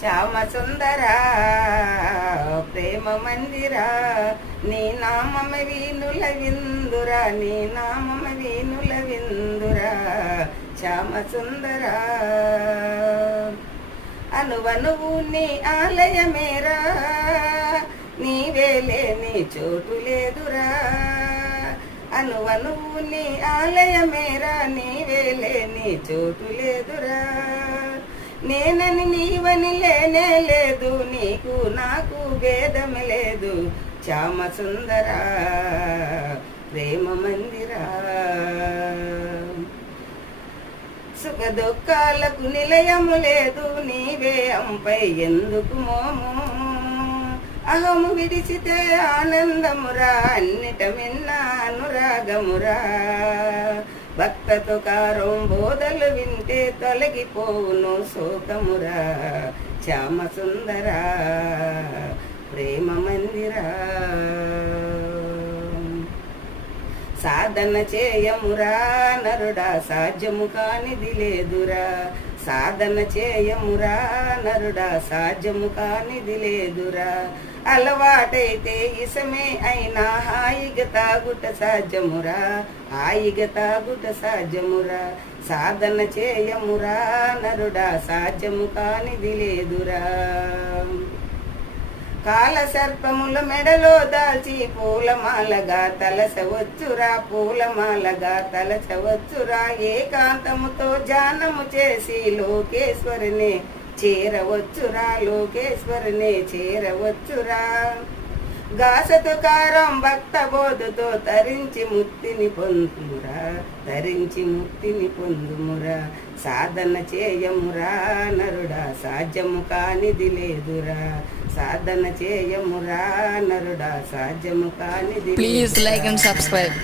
శ్యామ సుందర ప్రేమ మందిరా, నీ నామమ వీనుల విందురా, నీ నామమ వీనుల విందురా శ్యామ సుందర. అనువనువు నీ ఆలయమేరా, నీవేలే నీ చోటు లేదురా. అనువనువు నీ ఆలయమేరా, నీవేలే నీ చోటు లేదురా. నేనని నీవని లేనే లేదు, నీకు నాకు భేదం లేదు శ్యామ సుందర ప్రేమ మందిరా. సుఖ దుఃఖాలకు నిలయము లేదు, నీవే అంపై ఎందుకు మోము. అహము విడిచితే ఆనందమురా, అన్నిట మిన్న అనురాగమురా. భక్త తుకారం బోధలు వింటే తొలగిపోవును శోకమురా శ్యామ సుందర ప్రేమ మందిరా. సాధన చేయమురా నరుడా, సాధ్యము కానిది లేదురా. సాధన చేయమురా నరుడా, సాధ్యము కానిది లేదురా. అలవాటైతే ఇసమే అయినా హాయిగా తాగుట సాధ్యమురా, హాయిగా తాగుట సాధ్యమురా. సాధన చేయమురా నరుడా, సాధ్యము కానిది లేదురా. కాల సర్పముల మెడలో దాల్చి పూలమాలగా తలసవచ్చురా, పూలమాలగా తలసవచ్చురా. ఏకాంతముతో ధ్యానము చేసి లోకేశ్వరుని చేరవచ్చురా, లోకేశ్వరుని చేరవచ్చురా. గాసతో కారం భక్త బోధతో తరించి ముక్తిని పొందుమురా, తరించి ముక్తిని పొందుమురా. సాధన చేయమురా నరుడా, సాధ్యము కానిది లేదురా. సాధన చేయమురా నరుడా, సాధ్యము కానిది. Please like and subscribe.